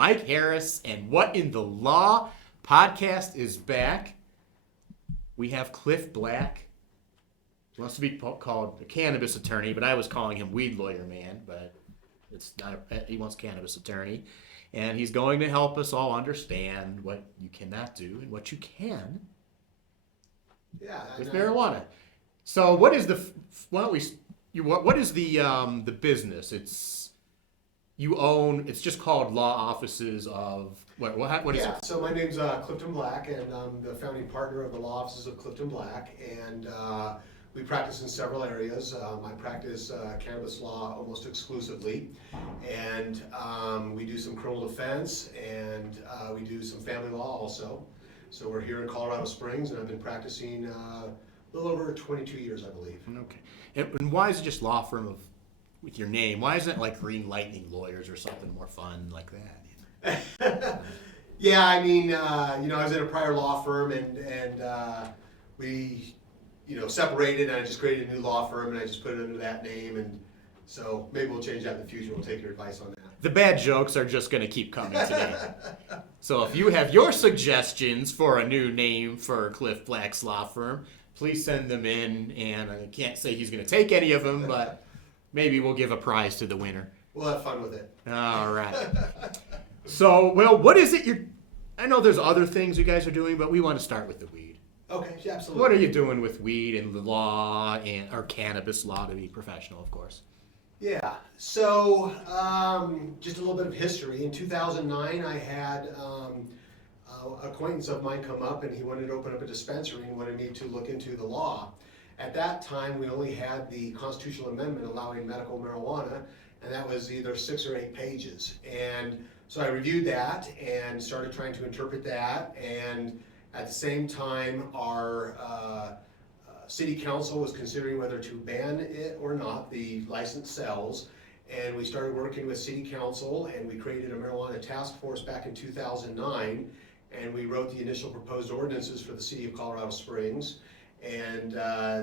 Mike Harris, and What in the Law podcast is back. We have Cliff Black. He wants to be called a cannabis attorney, but I was calling him weed lawyer man, but it's not. He wants cannabis attorney. And he's going to help us all understand what you cannot do and what you can with marijuana. So what is the, why don't we, what is the business? It's just called Law Offices of, what is it? So my name's Clifton Black, and I'm the founding partner of the Law Offices of Clifton Black, and we practice in several areas. I practice cannabis law almost exclusively, and we do some criminal defense, and we do some family law also. So we're here in Colorado Springs, and I've been practicing a little over 22 years, I believe. Okay. And why is it just law firm with your name? Why isn't it like Green Lightning Lawyers or something more fun like that? Yeah, I mean, I was in a prior law firm, and we separated, and I just created a new law firm, and I just put it under that name, and so maybe we'll change that in the future. We'll take your advice on that. The bad jokes are just going to keep coming today. So if you have your suggestions for a new name for Cliff Black's law firm, please send them in, and I can't say he's going to take any of them, but maybe we'll give a prize to the winner. We'll have fun with it. All right. So, well, what is it I know there's other things you guys are doing, but we want to start with the weed. Okay, yeah, absolutely. What are you doing with weed and the law or cannabis law, to be professional, of course? Yeah, so just a little bit of history. In 2009, I had an acquaintance of mine come up, and he wanted to open up a dispensary and wanted me to look into the law. At that time, we only had the constitutional amendment allowing medical marijuana, and that was either 6 or 8 pages. And so I reviewed that and started trying to interpret that, and at the same time, our city council was considering whether to ban it or not, the licensed sales, and we started working with city council, and we created a marijuana task force back in 2009, and we wrote the initial proposed ordinances for the city of Colorado Springs, and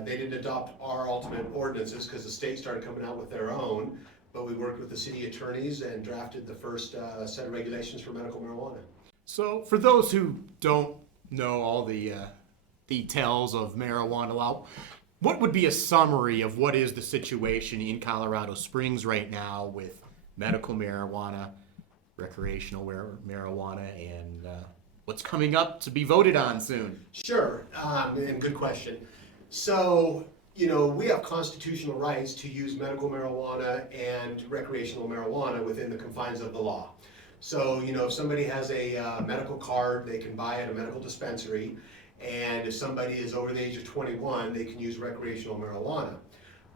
they didn't adopt our ultimate ordinances because the state started coming out with their own, but we worked with the city attorneys and drafted the first set of regulations for medical marijuana. So for those who don't know all the details of marijuana law, what would be a summary of what is the situation in Colorado Springs right now with medical marijuana, recreational marijuana, and what's coming up to be voted on soon? Sure, and good question. So, we have constitutional rights to use medical marijuana and recreational marijuana within the confines of the law. So, if somebody has a medical card, they can buy at a medical dispensary, and if somebody is over the age of 21, they can use recreational marijuana.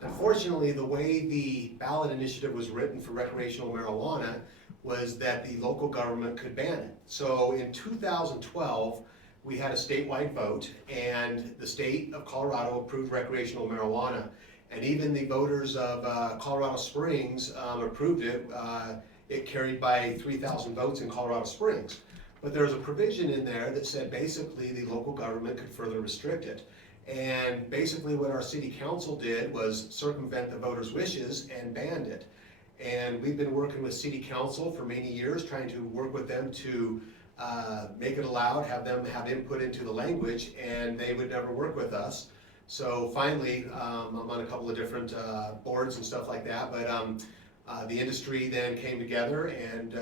Unfortunately, the way the ballot initiative was written for recreational marijuana was that the local government could ban it. So in 2012, we had a statewide vote, and the state of Colorado approved recreational marijuana. And even the voters of Colorado Springs approved it. It carried by 3,000 votes in Colorado Springs. But there was a provision in there that said basically the local government could further restrict it. And basically what our city council did was circumvent the voters' wishes and banned it. And we've been working with city council for many years, trying to work with them to make it allowed, have them have input into the language, and they would never work with us. So finally, I'm on a couple of different boards and stuff like that, but the industry then came together, and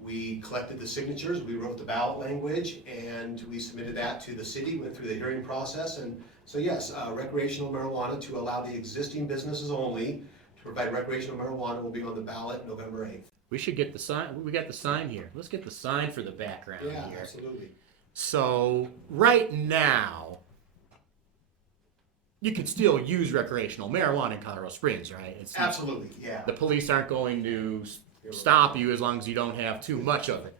we collected the signatures, we wrote the ballot language, and we submitted that to the city, went through the hearing process, and so yes, recreational marijuana to allow the existing businesses only to provide recreational marijuana will be on the ballot November 8th. We should get the sign. We got the sign here. Let's get the sign for the background Yeah, here. absolutely. So right now, you can still use recreational marijuana in Colorado Springs, right? Absolutely, yeah. The police aren't going to stop you as long as you don't have too much of it.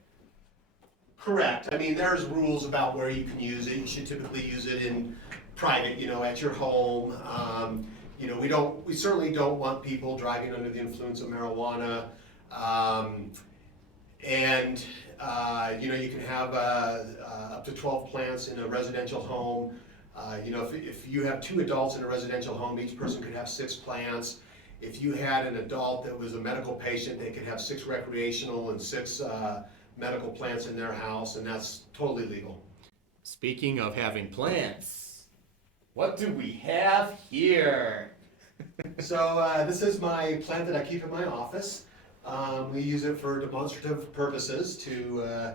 Correct. I mean, there's rules about where you can use it. You should typically use it in private, at your home. We certainly don't want people driving under the influence of marijuana. You can have up to 12 plants in a residential home. If you have 2 adults in a residential home, each person could have 6 plants. if you had an adult that was a medical patient, they could have 6 recreational and 6 medical plants in their house, and that's totally legal. Speaking of having plants, what do we have here? So this is my plant that I keep in my office. We use it for demonstrative purposes to,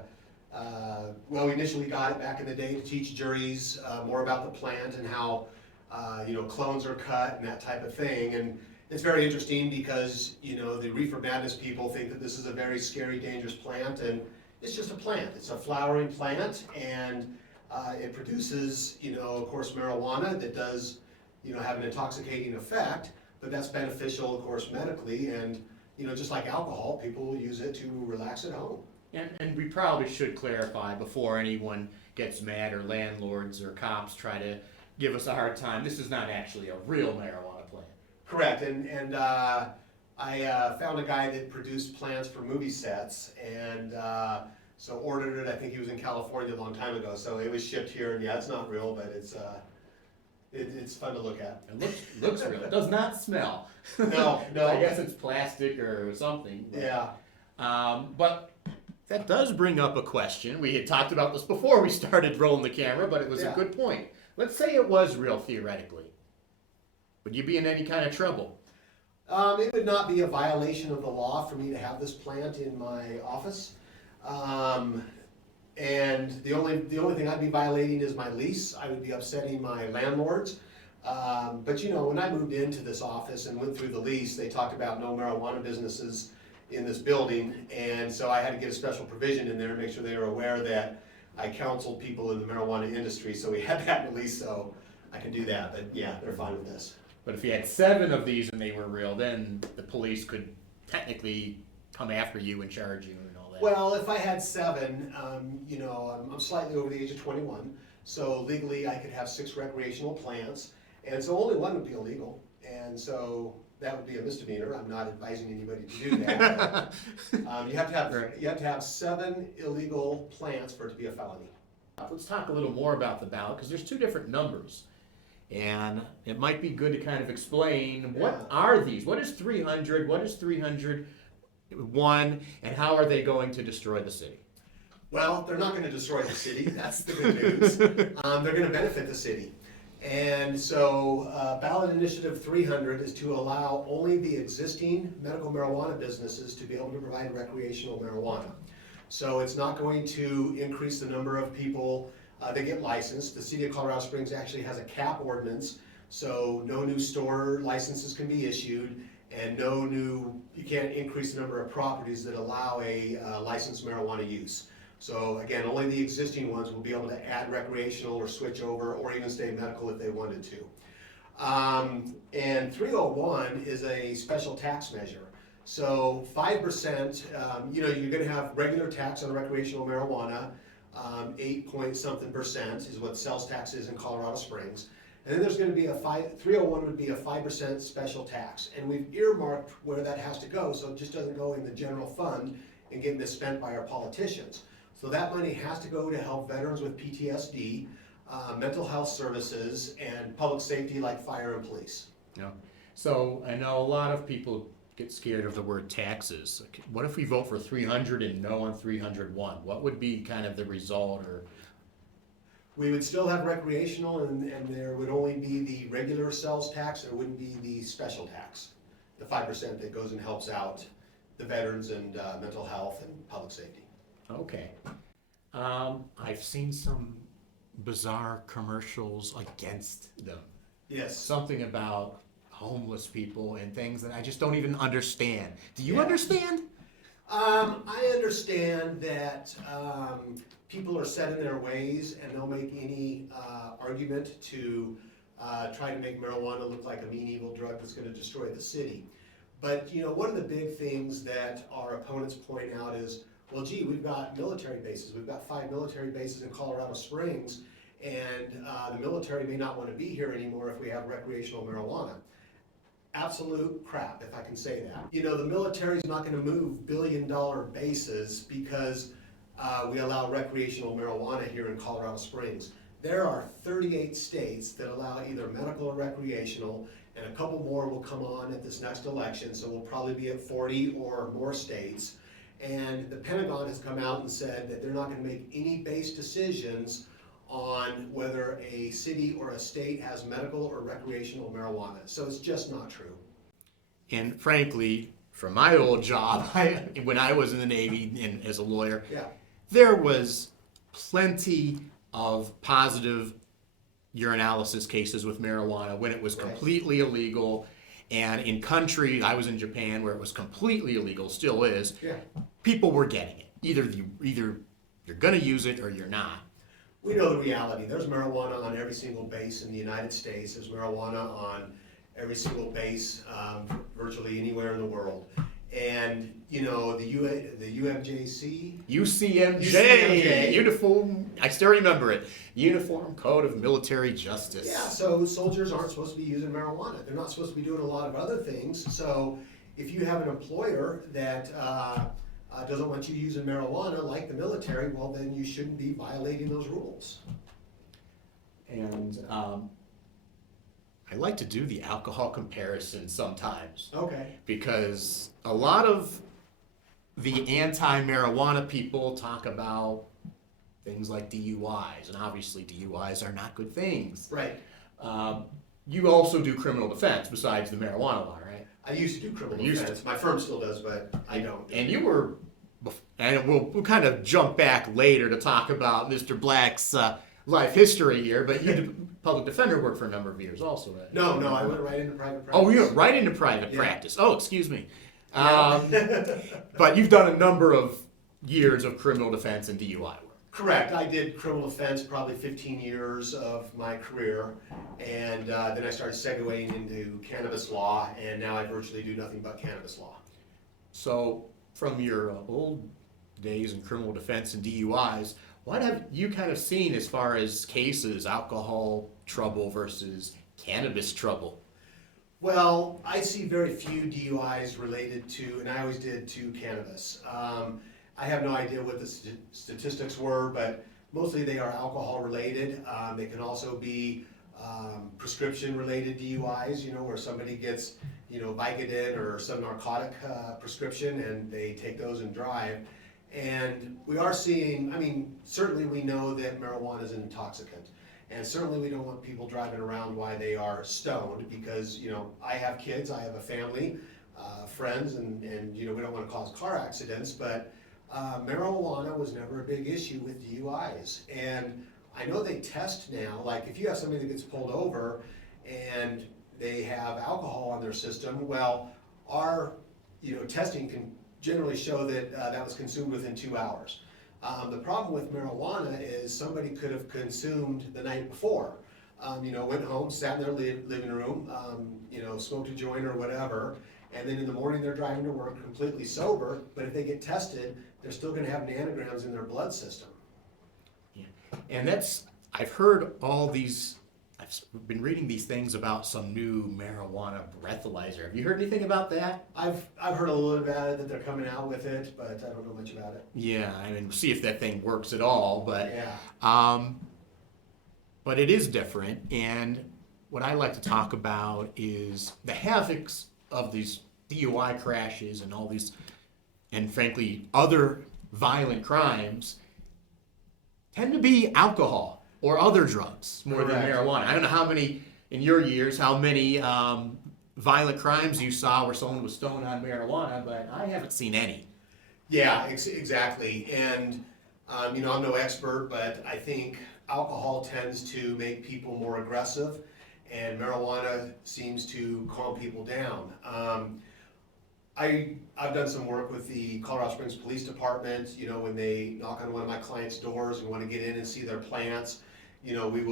well, we initially got it back in the day to teach juries more about the plant and how, clones are cut and that type of thing. And it's very interesting because, the reefer madness people think that this is a very scary, dangerous plant, and it's just a plant. It's a flowering plant, and it produces, of course, marijuana that does, have an intoxicating effect, but that's beneficial, of course, medically, and, just like alcohol, people will use it to relax at home. And we probably should clarify before anyone gets mad or landlords or cops try to give us a hard time, this is not actually a real marijuana plant. Correct, and I found a guy that produced plants for movie sets, and so ordered it. I think he was in California a long time ago, so it was shipped here, and yeah, it's not real, but it's fun to look at. It looks real. It does not smell. No. I guess it's plastic or something. But, Yeah. But that does bring up a question. We had talked about this before we started rolling the camera, but it was a good point. Let's say it was real theoretically. Would you be in any kind of trouble? It would not be a violation of the law for me to have this plant in my office. And the only thing I'd be violating is my lease. I would be upsetting my landlords. But when I moved into this office and went through the lease, they talked about no marijuana businesses in this building, and so I had to get a special provision in there to make sure they were aware that I counseled people in the marijuana industry, so we had that in the lease, so I can do that, but yeah, they're fine with this. But if you had 7 of these and they were real, then the police could technically come after you and charge you and all that. Well, if I had 7, I'm slightly over the age of 21, so legally I could have 6 recreational plants, and so only 1 would be illegal, and so that would be a misdemeanor. I'm not advising anybody to do that. You have to have 7 illegal plants for it to be a felony. Let's talk a little more about the ballot, because there's 2 different numbers. And it might be good to kind of explain, what are these? What is 300? What is 301? And how are they going to destroy the city? Well, they're not going to destroy the city. That's the good news. They're going to benefit the city. And so ballot initiative 300 is to allow only the existing medical marijuana businesses to be able to provide recreational marijuana. So it's not going to increase the number of people that get licensed. The city of Colorado Springs actually has a cap ordinance, so no new store licenses can be issued, and you can't increase the number of properties that allow a licensed marijuana use. So again, only the existing ones will be able to add recreational or switch over or even stay medical if they wanted to. And 301 is a special tax measure. So 5%, you're going to have regular tax on recreational marijuana, 8-point-something% is what sales tax is in Colorado Springs. And then there's going to be 301 would be a 5% special tax. And we've earmarked where that has to go, so it just doesn't go in the general fund and get misspent by our politicians. So that money has to go to help veterans with PTSD, mental health services, and public safety like fire and police. Yeah. So I know a lot of people get scared of the word taxes. What if we vote for 300 and no on 301? What would be kind of the result? Or we would still have recreational, and there would only be the regular sales tax. There wouldn't be the special tax, the 5% that goes and helps out the veterans and mental health and public safety. Okay. I've seen some bizarre commercials against them. Yes. Something about homeless people and things that I just don't even understand. Do you understand? I understand that people are set in their ways, and they'll make any argument to try to make marijuana look like a mean, evil drug that's going to destroy the city. But one of the big things that our opponents point out is, well, gee, we've got military bases. We've got 5 military bases in Colorado Springs, and the military may not want to be here anymore if we have recreational marijuana. Absolute crap, if I can say that. The military's not going to move billion-dollar bases because we allow recreational marijuana here in Colorado Springs. There are 38 states that allow either medical or recreational, and a couple more will come on at this next election, so we'll probably be at 40 or more states. And the Pentagon has come out and said that they're not gonna make any base decisions on whether a city or a state has medical or recreational marijuana. So it's just not true. And frankly, from my old job, when I was in the Navy and as a lawyer, Yeah. there was plenty of positive urinalysis cases with marijuana when it was Right. completely illegal. And in countries, I was in Japan where it was completely illegal, still is, Yeah. people were getting it. Either you're gonna use it or you're not. We know the reality. There's marijuana on every single base in the United States. There's marijuana on every single base virtually anywhere in the world. And, you know, the UMJC, UCMJ, Uniform, I still remember it, Uniform Code of Military Justice. yeah, so soldiers aren't supposed to be using marijuana. They're not supposed to be doing a lot of other things. So if you have an employer that doesn't want you using marijuana like the military, well, then you shouldn't be violating those rules. And I like to do the alcohol comparison sometimes Okay. because a lot of the anti-marijuana people talk about things like DUIs, and obviously DUIs are not good things. Right. You also do criminal defense besides the marijuana law, right? I used to do criminal Used to. defense. My firm still does, but I don't. And you were, and we'll kind of jump back later to talk about Mr. Black's life history here, but you did public defender work for a number of years also, right? No, I went right into private practice. Oh, you went right into private Yeah. practice. Oh, excuse me. Yeah. But you've done a number of years of criminal defense and DUI work. Correct. I did criminal defense probably 15 years of my career, and then I started segueing into cannabis law, and now I virtually do nothing but cannabis law. So, from your old days in criminal defense and DUIs, what have you kind of seen as far as cases, alcohol trouble versus cannabis trouble? Well, I see very few DUIs related to, and I always did, to cannabis. I have no idea what the statistics were, but mostly they are alcohol related. They can also be prescription related DUIs, you know, where somebody gets, you know, Vicodin or some narcotic prescription and they take those and drive. And we are seeing, I mean, certainly we know that marijuana is an intoxicant. And certainly we don't want people driving around while they are stoned because, you know, I have kids, I have a family, friends, and you know, we don't want to cause car accidents, but marijuana was never a big issue with DUIs. And I know they test now, like if you have somebody that gets pulled over and they have alcohol on their system, well, our, you know, testing can generally show that that was consumed within 2 hours. The problem with marijuana is somebody could have consumed the night before. You know, went home, sat in their living room, you know, smoked a joint or whatever, and then in the morning they're driving to work completely sober, but if they get tested, they're still gonna have nanograms in their blood system. Yeah. And I've heard all these, I've been reading these things about some new marijuana breathalyzer. Have you heard anything about that? I've heard a little about it, that they're coming out with it, but I don't know much about it. Yeah, I mean, see if that thing works at all, but Yeah. but it is different. And what I like to talk about is the havocs of these DUI crashes and all these, and frankly, other violent crimes tend to be alcohol or other drugs more than Correct. marijuana. I don't know how many, in your years, how many violent crimes you saw where someone was stoned on marijuana, but I haven't seen any. Yeah, exactly. And, you know, I'm no expert, but I think alcohol tends to make people more aggressive, and marijuana seems to calm people down. I've done some work with the Colorado Springs Police Department, you know, when they knock on one of my clients' doors and want to get in and see their plants, you know, we'd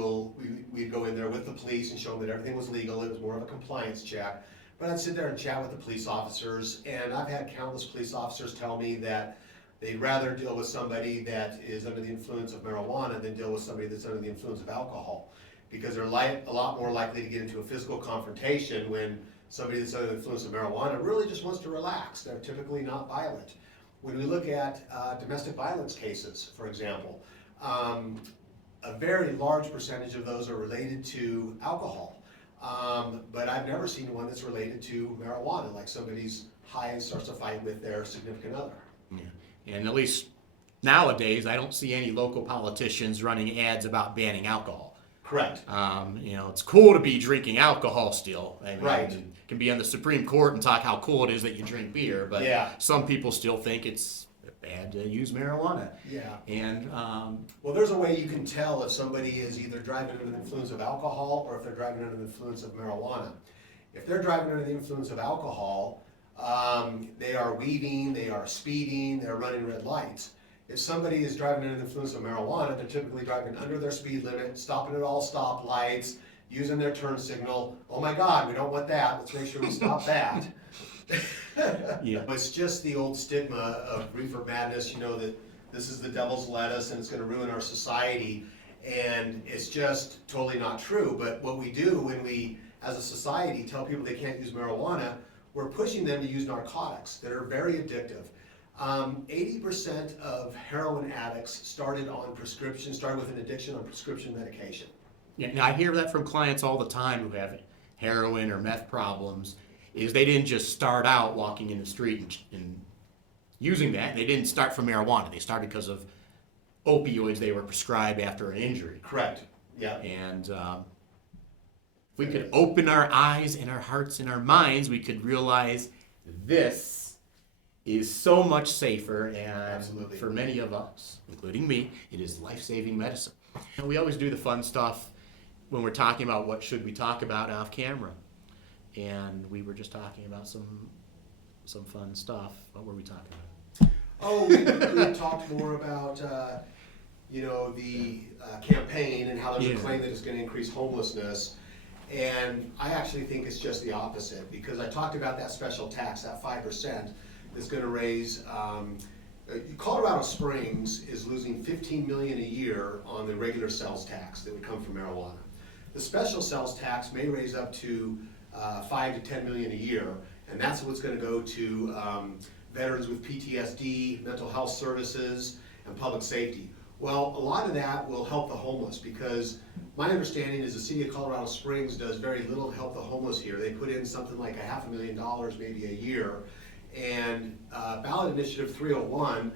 go in there with the police and show them that everything was legal. It was more of a compliance check. But I'd sit there and chat with the police officers, and I've had countless police officers tell me that they'd rather deal with somebody that is under the influence of marijuana than deal with somebody that's under the influence of alcohol. Because they're a lot more likely to get into a physical confrontation when somebody that's under the influence of marijuana really just wants to relax. They're typically not violent. When we look at domestic violence cases, for example, a very large percentage of those are related to alcohol. But I've never seen one that's related to marijuana, like somebody's high and starts to fight with their significant other. Yeah. And at least nowadays, I don't see any local politicians running ads about banning alcohol. Correct. It's cool to be drinking alcohol still. I mean, Right. You can be on the Supreme Court and talk how cool it is that you drink beer, but Yeah. some people still think it's bad to use marijuana. Yeah. And Well, there's a way you can tell if somebody is either driving under the influence of alcohol or if they're driving under the influence of marijuana. If they're driving under the influence of alcohol, they are weaving, they are speeding, they're running red lights. If somebody is driving under the influence of marijuana, they're typically driving under their speed limit, stopping at all stoplights, using their turn signal. Oh my God, we don't want that. Let's make sure we stop that. Yeah. It's just the old stigma of reefer madness, that this is the devil's lettuce and it's gonna ruin our society. And it's just totally not true. But what we do when we, as a society, tell people they can't use marijuana, we're pushing them to use narcotics that are very addictive. 80% of heroin addicts started with an addiction on prescription medication. Yeah, now I hear that from clients all the time who have heroin or meth problems, is they didn't just start out walking in the street and using that. They didn't start from marijuana. They started because of opioids they were prescribed after an injury. Correct. Yeah. And if we could open our eyes and our hearts and our minds, we could realize this is so much safer, and Absolutely. for many of us, including me, it is life-saving medicine. And we always do the fun stuff when we're talking about what should we talk about off camera. And we were just talking about some fun stuff. What were we talking about? Oh, we talked more about, the campaign and how there's a claim that it's gonna increase homelessness. And I actually think it's just the opposite, because I talked about that special tax, that 5%, that's gonna raise, Colorado Springs is losing $15 million a year on the regular sales tax that would come from marijuana. The special sales tax may raise up to 5 to 10 million a year, and that's what's gonna go to veterans with PTSD, mental health services, and public safety. Well, a lot of that will help the homeless, because my understanding is the city of Colorado Springs does very little to help the homeless here. They put in something like $500,000 maybe a year, and Ballot Initiative 301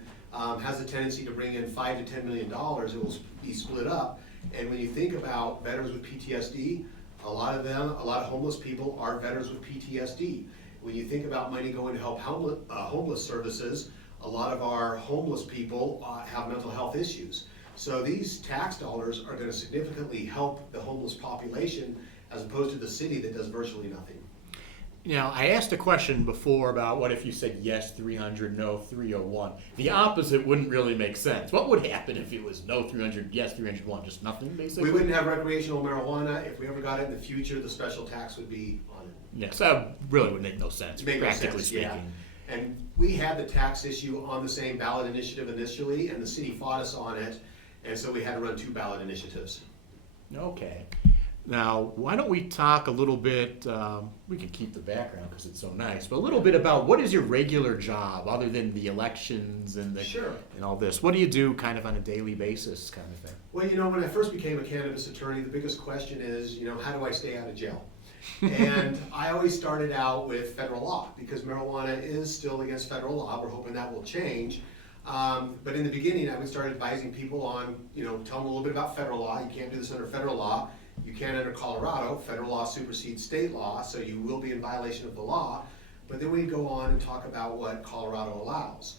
has a tendency to bring in $5 to $10 million. It will be split up, and when you think about veterans with PTSD, a lot of homeless people are veterans with PTSD. When you think about money going to help homeless services, a lot of our homeless people have mental health issues. So these tax dollars are going to significantly help the homeless population, as opposed to the city that does virtually nothing. Now, I asked a question before about what if you said yes 300, no 301. The opposite wouldn't really make sense. What would happen if it was no 300, yes 301? Just nothing, basically? We wouldn't have recreational marijuana. If we ever got it in the future, the special tax would be on it. Yes, that really would make no sense, practically speaking. Yeah. And we had the tax issue on the same ballot initiative initially, and the city fought us on it, and so we had to run 2 ballot initiatives. Okay. Now, why don't we talk a little bit, we can keep the background because it's so nice, but a little bit about what is your regular job other than the elections and Sure. and all this? What do you do kind of on a daily basis kind of thing? Well, when I first became a cannabis attorney, the biggest question is, how do I stay out of jail? And I always started out with federal law, because marijuana is still against federal law. We're hoping that will change. But in the beginning, I would start advising people on, tell them a little bit about federal law. You can't do this under federal law. You can't under Colorado. Federal law supersedes state law, so you will be in violation of the law. But then we go on and talk about what Colorado allows.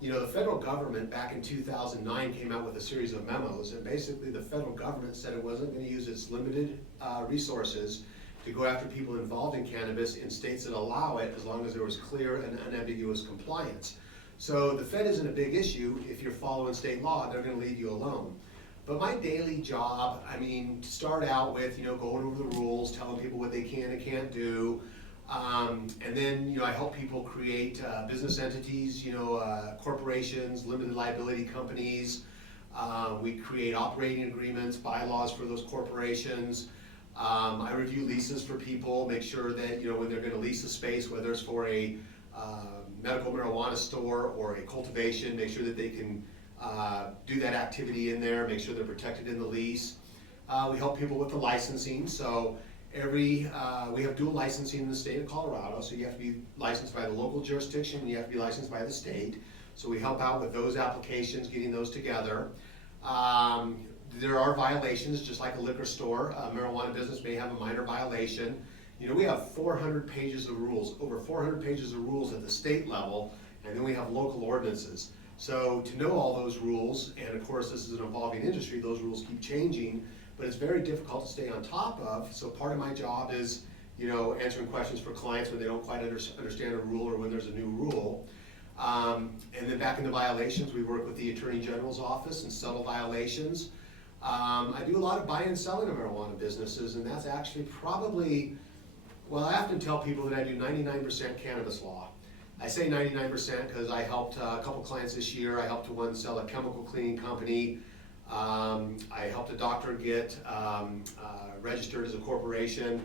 The federal government back in 2009 came out with a series of memos, and basically the federal government said it wasn't going to use its limited resources to go after people involved in cannabis in states that allow it, as long as there was clear and unambiguous compliance. So the Fed isn't a big issue. If you're following state law, they're going to leave you alone. But my daily job, to start out with, going over the rules, telling people what they can and can't do. And then, I help people create business entities, corporations, limited liability companies. We create operating agreements, bylaws for those corporations. I review leases for people, make sure that, when they're gonna lease a space, whether it's for a medical marijuana store or a cultivation, make sure that they can do that activity in there, make sure they're protected in the lease. We help people with the licensing, so We have dual licensing in the state of Colorado, so you have to be licensed by the local jurisdiction, and you have to be licensed by the state. So we help out with those applications, getting those together. There are violations, just like a liquor store. A marijuana business may have a minor violation. You know, we have 400 pages of rules, over 400 pages of rules at the state level, and then we have local ordinances. So to know all those rules, and of course this is an evolving industry, those rules keep changing, but it's very difficult to stay on top of. So part of my job is, you know, answering questions for clients when they don't quite understand a rule or when there's a new rule. And then back in the violations, we work with the Attorney General's office and settle violations. I do a lot of buying and selling of marijuana businesses, and that's actually probably, well, I often tell people that I do 99% cannabis law. I say 99% because I helped a couple clients this year. I helped one sell a chemical cleaning company. I helped a doctor get registered as a corporation,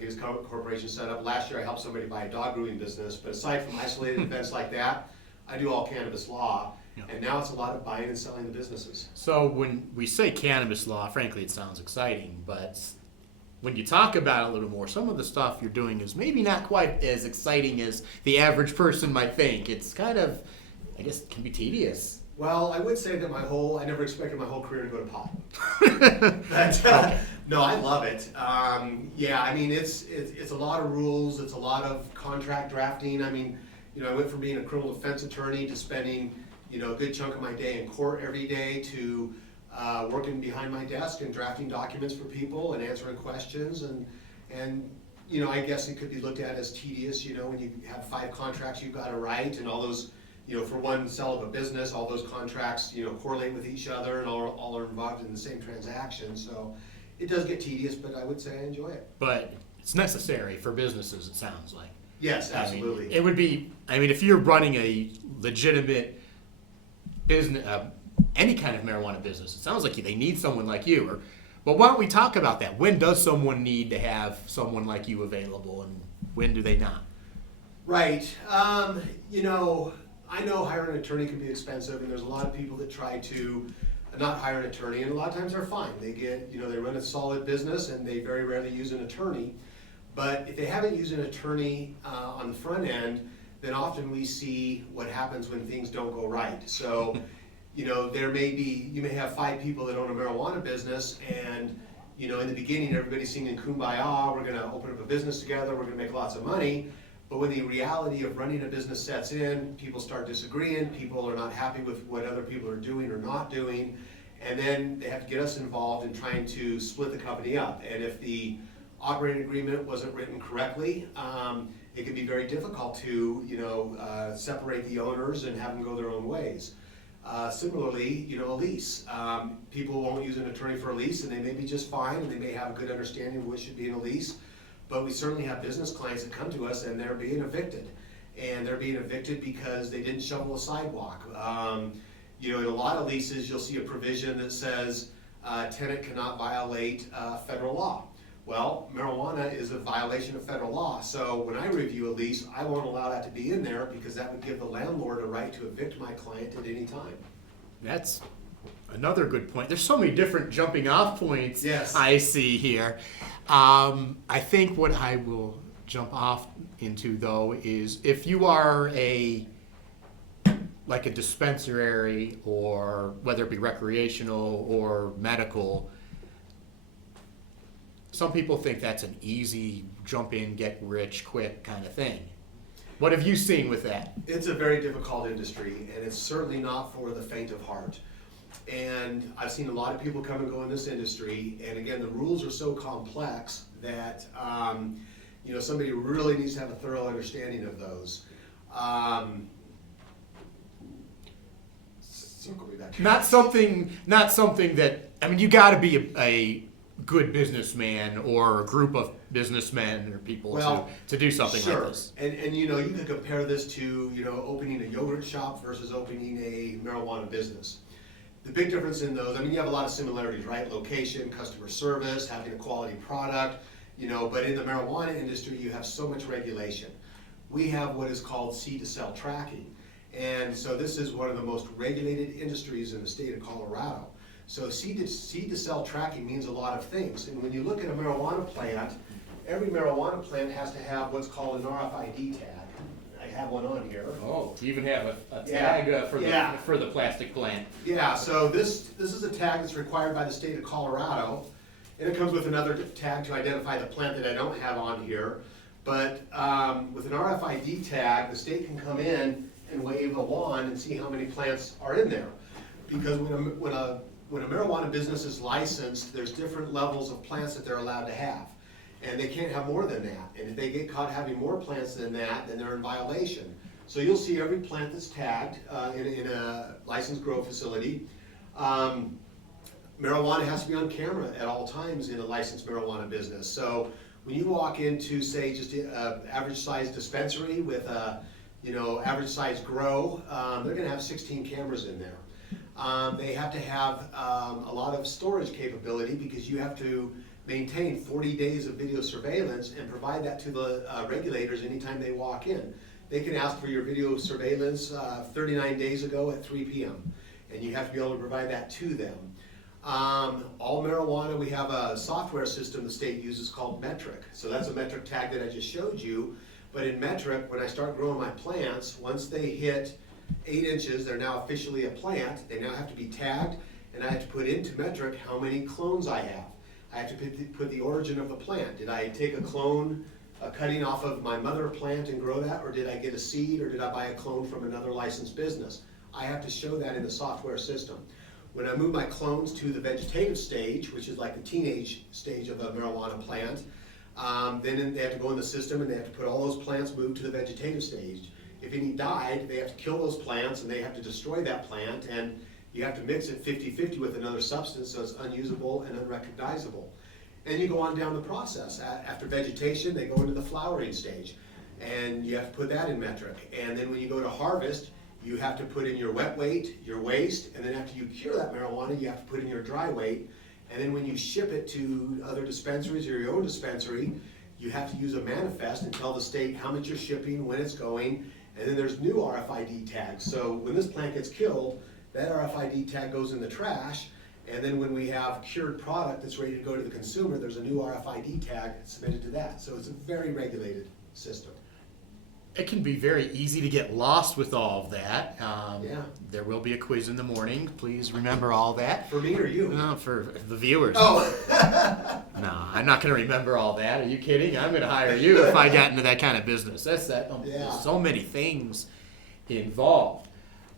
get his corporation set up. Last year I helped somebody buy a dog grooming business, but aside from isolated events like that, I do all cannabis law. Yeah. And now it's a lot of buying and selling the businesses. So when we say cannabis law, frankly it sounds exciting, but when you talk about it a little more, some of the stuff you're doing is maybe not quite as exciting as the average person might think. It's kind of, I guess, it can be tedious. Well, I would say that I never expected my whole career to go to pot. But no, I love it. Yeah, I mean, it's a lot of rules. It's a lot of contract drafting. I mean, you know, I went from being a criminal defense attorney to spending, you know, a good chunk of my day in court every day to working behind my desk and drafting documents for people and answering questions. And you know, I guess it could be looked at as tedious, you know, when you have 5 contracts you've got to write and all those, you know, for one sell of a business, all those contracts, you know, correlate with each other and all are involved in the same transaction. So it does get tedious, but I would say I enjoy it. But it's necessary for businesses, it sounds like. Yes, absolutely. I mean, it would be, I mean, if you're running a legitimate business, any kind of marijuana business, it sounds like they need someone like you. But why don't we talk about that? When does someone need to have someone like you available, and when do they not? Right. You know, I know hiring an attorney can be expensive, and there's a lot of people that try to not hire an attorney, and a lot of times they're fine. They get, you know, they run a solid business, and they very rarely use an attorney. But if they haven't used an attorney on the front end, then often we see what happens when things don't go right. So, you know, you may have 5 people that own a marijuana business, and, you know, in the beginning everybody's singing Kumbaya, we're gonna open up a business together, we're gonna make lots of money. But when the reality of running a business sets in, people start disagreeing, people are not happy with what other people are doing or not doing, and then they have to get us involved in trying to split the company up. And if the operating agreement wasn't written correctly, it can be very difficult to, you know, separate the owners and have them go their own ways. Similarly, you know, a lease. People won't use an attorney for a lease, and they may be just fine, and they may have a good understanding of what should be in a lease. But we certainly have business clients that come to us and they're being evicted. And they're being evicted because they didn't shovel a sidewalk. You know, in a lot of leases, you'll see a provision that says tenant cannot violate federal law. Well, marijuana is a violation of federal law. So when I review a lease, I won't allow that to be in there because that would give the landlord a right to evict my client at any time. That's another good point. There's so many different jumping off points. Yes. I see here. I think what I will jump off into though is if you are like a dispensary, or whether it be recreational or medical, some people think that's an easy jump in, get rich quick kind of thing. What have you seen with that? It's a very difficult industry, and it's certainly not for the faint of heart. And I've seen a lot of people come and go in this industry, and again, the rules are so complex that you know, somebody really needs to have a thorough understanding of those. Not something that, I mean, you got to be a good businessman or a group of businessmen or people to do something sure. like this. And you know, you could compare this to, you know, opening a yogurt shop versus opening a marijuana business. The big difference in those, I mean, you have a lot of similarities, right? Location, customer service, having a quality product, you know, but in the marijuana industry, you have so much regulation. We have what is called seed to sell tracking. And so this is one of the most regulated industries in the state of Colorado. So seed to sell tracking means a lot of things. And when you look at a marijuana plant, every marijuana plant has to have what's called an RFID tag. I have one on here. Oh, you even have a Yeah. tag for Yeah. the plastic plant. Yeah, so this is a tag that's required by the state of Colorado, and it comes with another tag to identify the plant that I don't have on here. But with an RFID tag, the state can come in and wave a wand and see how many plants are in there. Because when a marijuana business is licensed, there's different levels of plants that they're allowed to have. And they can't have more than that. And if they get caught having more plants than that, then they're in violation. So you'll see every plant that's tagged in a licensed grow facility. Marijuana has to be on camera at all times in a licensed marijuana business. So when you walk into, say, just an average size dispensary with a average size grow, they're gonna have 16 cameras in there. They have to have a lot of storage capability because you have to maintain 40 days of video surveillance and provide that to the regulators anytime they walk in. They can ask for your video surveillance 39 days ago at 3 p.m. and you have to be able to provide that to them. All marijuana, we have a software system the state uses called Metric. So that's a metric tag that I just showed you. But in Metric, when I start growing my plants, once they hit 8 inches, they're now officially a plant. They now have to be tagged, and I have to put into Metric how many clones I have. I have to put the origin of the plant. Did I take a clone, a cutting off of my mother plant and grow that, or did I get a seed, or did I buy a clone from another licensed business? I have to show that in the software system. When I move my clones to the vegetative stage, which is like the teenage stage of a marijuana plant, then they have to go in the system and they have to put all those plants move to the vegetative stage. If any died, they have to kill those plants and they have to destroy that plant, and you have to mix it 50-50 with another substance so it's unusable and unrecognizable. And you go on down the process. After vegetation, they go into the flowering stage, and you have to put that in Metric. And then when you go to harvest, you have to put in your wet weight, your waste, and then after you cure that marijuana, you have to put in your dry weight. And then when you ship it to other dispensaries or your own dispensary, you have to use a manifest and tell the state how much you're shipping, when it's going, and then there's new RFID tags. So when this plant gets killed, that RFID tag goes in the trash, and then when we have cured product that's ready to go to the consumer, there's a new RFID tag submitted to that. So it's a very regulated system. It can be very easy to get lost with all of that. Yeah. There will be a quiz in the morning. Please remember all that. For me or you? No, for the viewers. Oh. No, I'm not going to remember all that. Are you kidding? I'm going to hire you if I got into that kind of business. That's that. Yeah. There's so many things involved.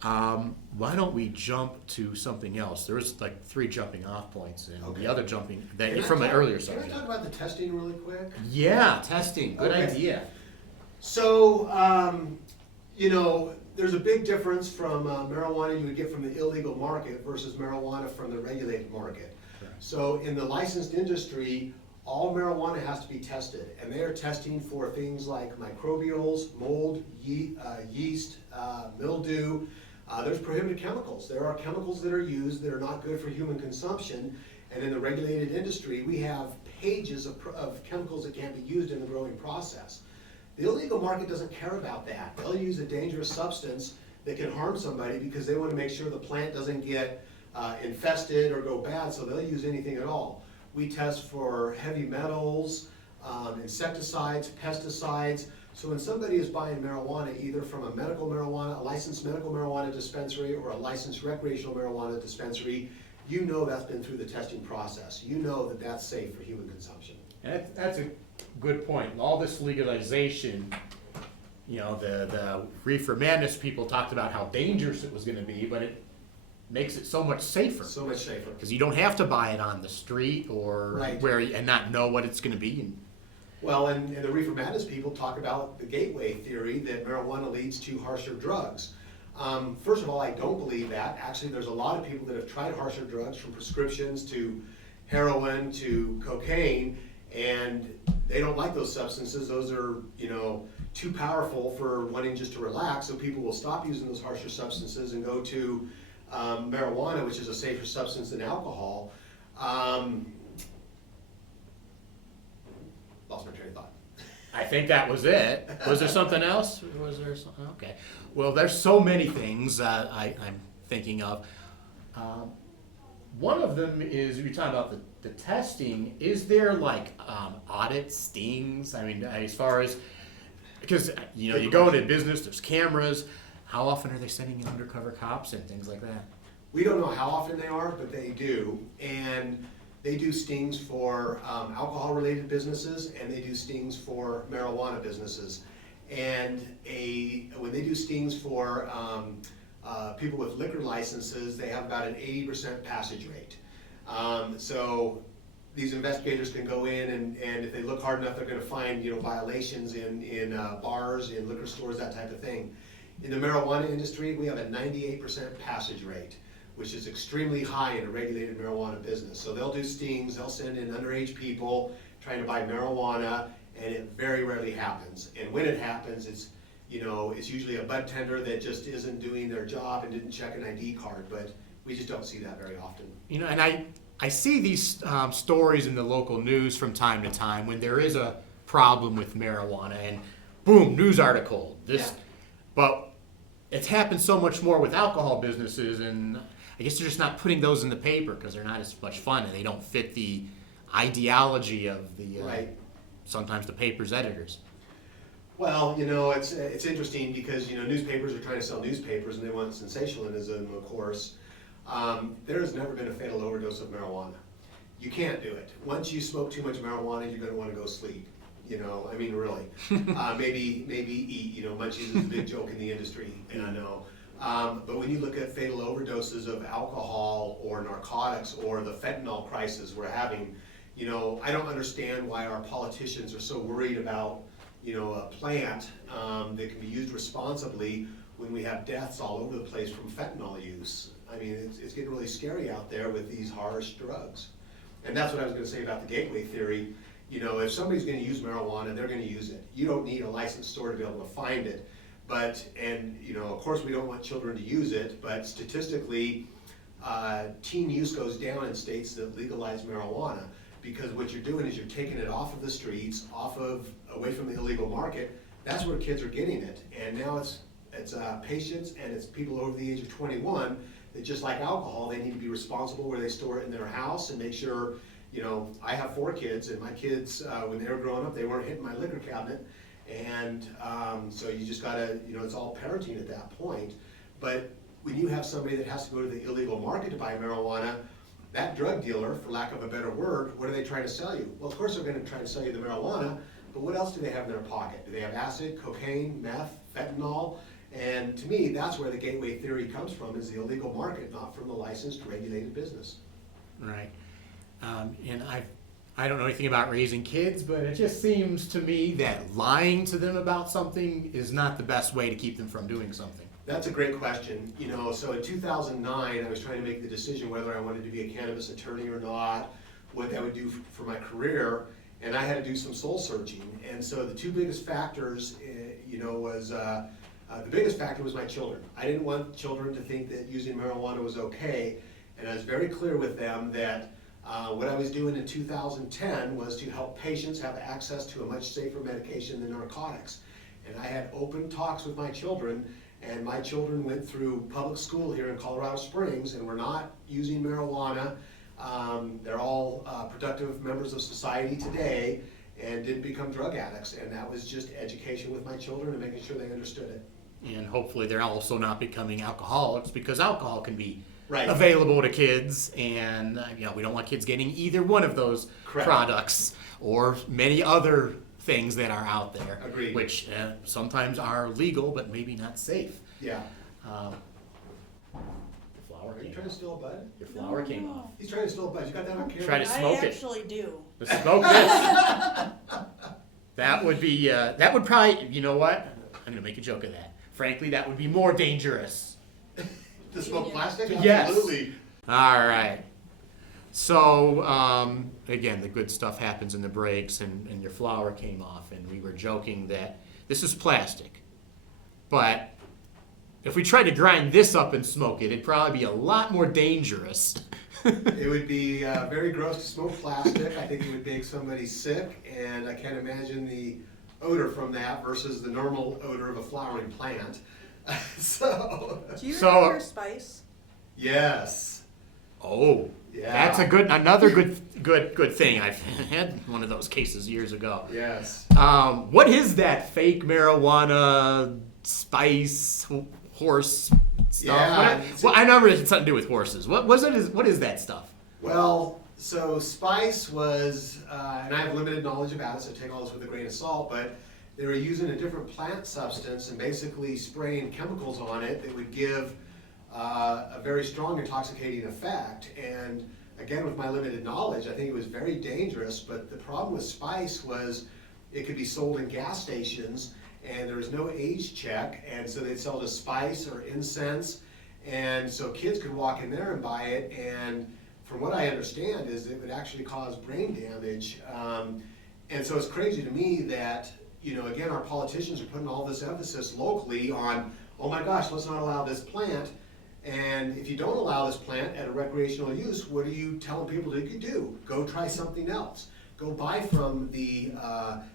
Why don't we jump to something else? There was like 3 jumping off points, and Okay. the other jumping Can that I from an talk- earlier Can I subject. talk about the testing really quick? Yeah, testing. Good Okay. idea. So, there's a big difference from marijuana you would get from the illegal market versus marijuana from the regulated market. Correct. So in the licensed industry, all marijuana has to be tested, and they are testing for things like microbials, mold, yeast, mildew. There's prohibited chemicals. There are chemicals that are used that are not good for human consumption, and in the regulated industry, we have pages of chemicals that can't be used in the growing process. The illegal market doesn't care about that. They'll use a dangerous substance that can harm somebody because they want to make sure the plant doesn't get infested or go bad, so they'll use anything at all. We test for heavy metals, insecticides, pesticides. So when somebody is buying marijuana, either from a licensed medical marijuana dispensary or a licensed recreational marijuana dispensary, you know that's been through the testing process. You know that that's safe for human consumption. That's a good point. All this legalization, the reefer madness people talked about how dangerous it was going to be, but it makes it so much safer. So much safer. Because you don't have to buy it on the street or Right. and not know what it's going to be. Well, and the reefer madness people talk about the gateway theory that marijuana leads to harsher drugs. First of all, I don't believe that. Actually, there's a lot of people that have tried harsher drugs, from prescriptions to heroin to cocaine, and they don't like those substances. Those are, too powerful for wanting just to relax, so people will stop using those harsher substances and go to marijuana, which is a safer substance than alcohol. Lost my train of thought. I think that was it. Was there something else? Was there something? Okay. Well, there's so many things I'm thinking of. one of them is, you're talking about the testing. Is there like audit stings? I mean, as far as, because you go into business, there's cameras. How often are they sending in undercover cops and things like that? We don't know how often they are, but they do. And they do stings for alcohol-related businesses, and they do stings for marijuana businesses. And when they do stings for people with liquor licenses, they have about an 80% passage rate. So these investigators can go in, and if they look hard enough, they're going to find violations in bars, in liquor stores, that type of thing. In the marijuana industry, we have a 98% passage rate, which is extremely high in a regulated marijuana business. So they'll do stings, they'll send in underage people trying to buy marijuana, and it very rarely happens. And when it happens, it's usually a bud tender that just isn't doing their job and didn't check an ID card, but we just don't see that very often. And I see these stories in the local news from time to time when there is a problem with marijuana, and boom, news article. But it's happened so much more with alcohol businesses, and I guess they're just not putting those in the paper because they're not as much fun and they don't fit the ideology of the sometimes the paper's editors. Well, it's interesting because newspapers are trying to sell newspapers and they want sensationalism, of course. There has never been a fatal overdose of marijuana. You can't do it. Once you smoke too much marijuana, you're going to want to go sleep. Really. Maybe eat. Munchies is a big joke in the industry, and I know. But when you look at fatal overdoses of alcohol or narcotics or the fentanyl crisis we're having, I don't understand why our politicians are so worried about, a plant that can be used responsibly when we have deaths all over the place from fentanyl use. I mean, it's getting really scary out there with these harsh drugs. And that's what I was going to say about the gateway theory. If somebody's going to use marijuana, they're going to use it. You don't need a licensed store to be able to find it. Of course, we don't want children to use it, but statistically, teen use goes down in states that legalize marijuana, because what you're doing is you're taking it off of the streets, away from the illegal market. That's where kids are getting it. And now it's patients and it's people over the age of 21 that, just like alcohol, they need to be responsible where they store it in their house and make sure. I have 4 kids, and my kids, when they were growing up, they weren't hitting my liquor cabinet. And so you just gotta, it's all parenting at that point. But when you have somebody that has to go to the illegal market to buy marijuana, that drug dealer, for lack of a better word, what are they trying to sell you? Well, of course they're gonna try to sell you the marijuana, but what else do they have in their pocket? Do they have acid, cocaine, meth, fentanyl? And to me, that's where the gateway theory comes from, is the illegal market, not from the licensed, regulated business. Right. And I don't know anything about raising kids, but it just seems to me that lying to them about something is not the best way to keep them from doing something. That's a great question. So in 2009, I was trying to make the decision whether I wanted to be a cannabis attorney or not, what that would do for my career, and I had to do some soul searching. And so the two biggest factors, was the biggest factor was my children. I didn't want children to think that using marijuana was okay, and I was very clear with them that what I was doing in 2010 was to help patients have access to a much safer medication than narcotics. And I had open talks with my children, and my children went through public school here in Colorado Springs and were not using marijuana. They're all productive members of society today and didn't become drug addicts. And that was just education with my children and making sure they understood it. And hopefully they're also not becoming alcoholics, because alcohol can be right. available to kids, and we don't want kids getting either one of those Correct. products or many other things that are out there. Agreed. Which sometimes are legal but maybe not safe. Yeah. The flower Are you came trying to off. steal a bud? Your flower came off. He's trying to steal a bud. You got that on camera? Try to smoke I it. actually do. To smoke this. That would be. That would probably. You know what? I'm gonna make a joke of that. Frankly, that would be more dangerous. To smoke plastic? Yes. Absolutely. All right. So, again, the good stuff happens in the breaks, and your flower came off, and we were joking that this is plastic. But if we tried to grind this up and smoke it, it'd probably be a lot more dangerous. It would be very gross to smoke plastic. I think it would make somebody sick, and I can't imagine the odor from that versus the normal odor of a flowering plant. Do you So- remember Spice? Yes. Oh, Yeah. That's another good thing. I've had one of those cases years ago. Yes. What is that fake marijuana spice horse stuff? Yeah. I remember it had something to do with horses. What was it? What is that stuff? Well, so spice was, and I have limited knowledge about it, so take all this with a grain of salt, but they were using a different plant substance and basically spraying chemicals on it that would give a very strong intoxicating effect. And again, with my limited knowledge, I think it was very dangerous, but the problem with spice was it could be sold in gas stations and there was no age check, and so they'd sell it as spice or incense, and so kids could walk in there and buy it, and from what I understand is it would actually cause brain damage. And so it's crazy to me that, again, our politicians are putting all this emphasis locally on, oh my gosh, let's not allow this plant. And if you don't allow this plant at a recreational use, what are you telling people to do? Go try something else. Go buy from the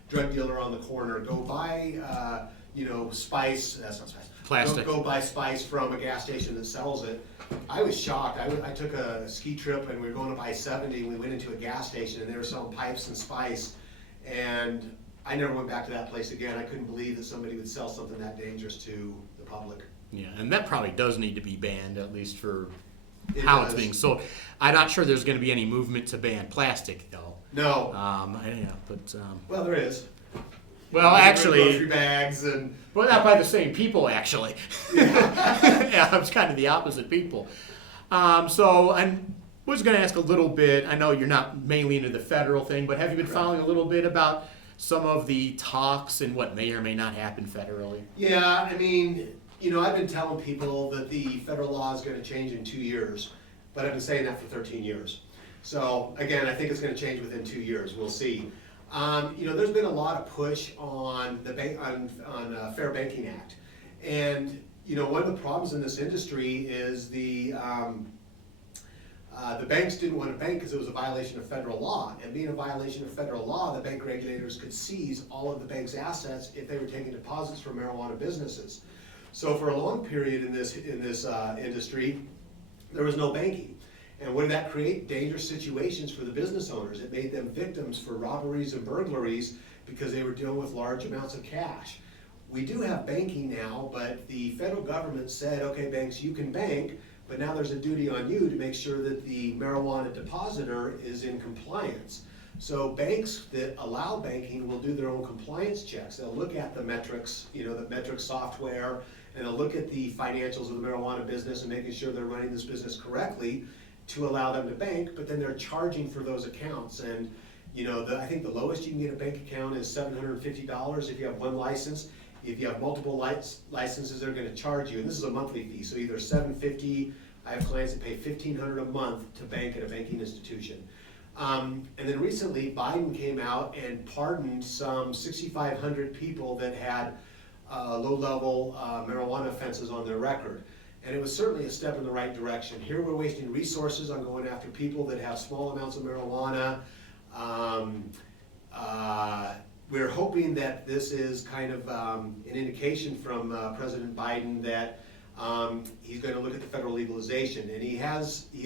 drug dealer on the corner. Go buy, spice. That's not spice. Plastic. Go buy spice from a gas station that sells it. I was shocked. I took a ski trip and we were going up I-70 and we went into a gas station and they were selling pipes and spice. And I never went back to that place again. I couldn't believe that somebody would sell something that dangerous to the public. Yeah, and that probably does need to be banned, at least for It how does. it's being sold. I'm not sure there's going to be any movement to ban plastic, though. No. Well, There is. actually, Grocery bags and. well, not by the same people, actually. Yeah, it's kind of the opposite people. So I was going to ask a little bit. I know you're not mainly into the federal thing, but have you been following a little bit about some of the talks and what may or may not happen federally? Yeah, I mean, I've been telling people that the federal law is going to change in 2 years, but I've been saying that for 13 years. So again, I think it's going to change within 2 years. We'll see. There's been a lot of push on the Fair Banking Act, and one of the problems in this industry is the banks didn't want to bank because it was a violation of federal law, and being a violation of federal law, the bank regulators could seize all of the bank's assets if they were taking deposits from marijuana businesses. So for a long period in this industry, there was no banking. And what did that create? Dangerous situations for the business owners. It made them victims for robberies and burglaries because they were dealing with large amounts of cash. We do have banking now, but the federal government said, okay, banks, you can bank, but now there's a duty on you to make sure that the marijuana depositor is in compliance. So banks that allow banking will do their own compliance checks. They'll look at the metrics, the metrics software, and they'll look at the financials of the marijuana business and making sure they're running this business correctly to allow them to bank, but then they're charging for those accounts. And I think the lowest you can get a bank account is $750 if you have one license. If you have multiple licenses, they're going to charge you, and this is a monthly fee, so either $750, I have clients that pay $1,500 a month to bank at a banking institution. And then recently, Biden came out and pardoned some 6,500 people that had low-level marijuana offenses on their record. And it was certainly a step in the right direction. Here we're wasting resources on going after people that have small amounts of marijuana. We're hoping that this is kind of an indication from President Biden that he's going to look at the federal legalization, and he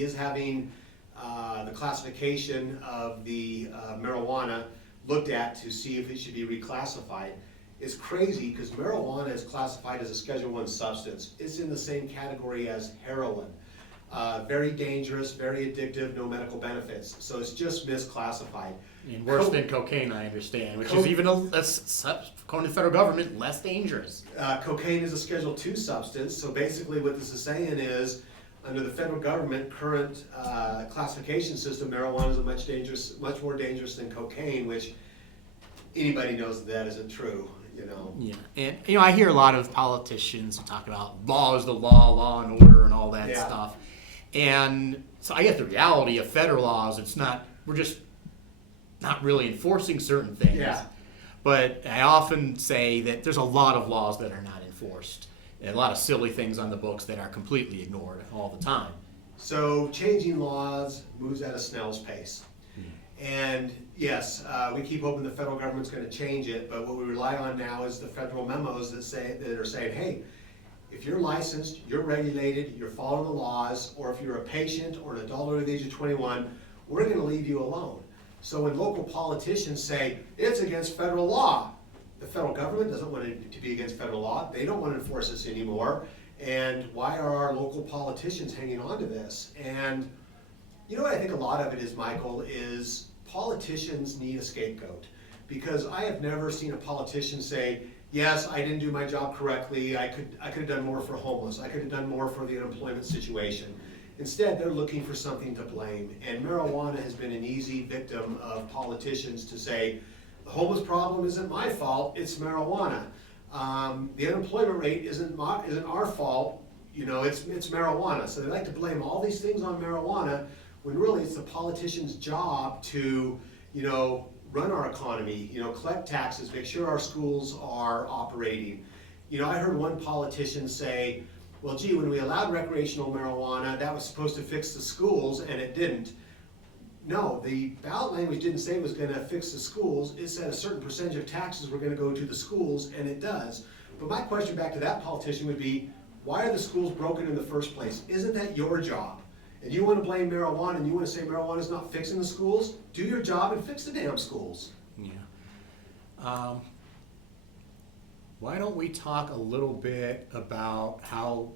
is having the classification of the marijuana looked at to see if it should be reclassified. It's crazy because marijuana is classified as a Schedule I substance. It's in the same category as heroin. Very dangerous, very addictive, no medical benefits. So it's just misclassified. And worse than cocaine, I understand, which is even, according to the federal government, less dangerous. Cocaine is a Schedule II substance, so basically what this is saying is, under the federal government current classification system, marijuana is much more dangerous than cocaine, which anybody knows that isn't true. Yeah, and I hear a lot of politicians who talk about law is the law, law and order, and all that stuff. And so I guess the reality of federal laws, we're just not really enforcing certain things. Yeah. But I often say that there's a lot of laws that are not enforced, and a lot of silly things on the books that are completely ignored all the time. So changing laws moves at a snail's pace. And yes, we keep hoping the federal government's going to change it, but what we rely on now is the federal memos that are saying, hey, if you're licensed, you're regulated, you're following the laws, or if you're a patient or an adult under the age of 21, we're gonna leave you alone. So when local politicians say, it's against federal law, the federal government doesn't want it to be against federal law. They don't want to enforce this anymore. And why are our local politicians hanging on to this? And you know what I think a lot of it is, Michael, is politicians need a scapegoat. Because I have never seen a politician say, yes, I didn't do my job correctly, I could have done more for homeless, I could have done more for the unemployment situation. Instead, they're looking for something to blame. And marijuana has been an easy victim of politicians to say, the homeless problem isn't my fault, it's marijuana. The unemployment rate isn't our fault, it's marijuana. So they like to blame all these things on marijuana, when really it's the politician's job to, run our economy, collect taxes, make sure our schools are operating. I heard one politician say, well, gee, when we allowed recreational marijuana, that was supposed to fix the schools, and it didn't. No, the ballot language didn't say it was gonna fix the schools. It said a certain percentage of taxes were gonna go to the schools, and it does. But my question back to that politician would be, why are the schools broken in the first place? Isn't that your job? And you wanna blame marijuana, and you wanna say marijuana's not fixing the schools? Do your job and fix the damn schools. Yeah. Why don't we talk a little bit about how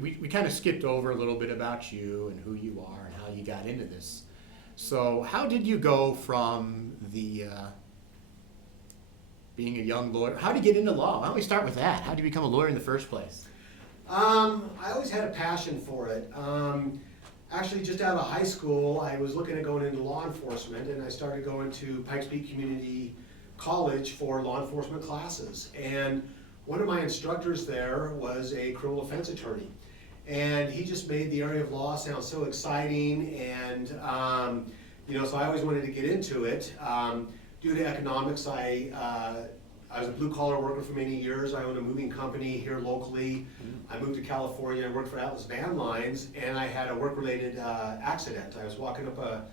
we kind of skipped over a little bit about you and who you are and how you got into this. So how did you go from the being a young lawyer? How did you get into law? Why don't we start with that? How did you become a lawyer in the first place? I always had a passion for it. Actually, just out of high school, I was looking at going into law enforcement, and I started going to Pikes Peak Community College for law enforcement classes. And one of my instructors there was a criminal offense attorney. And he just made the area of law sound so exciting, and so I always wanted to get into it. Due to economics, I was a blue collar worker for many years. I owned a moving company here locally. I moved to California. I worked for Atlas Van Lines, and I had a work-related accident. I was walking up a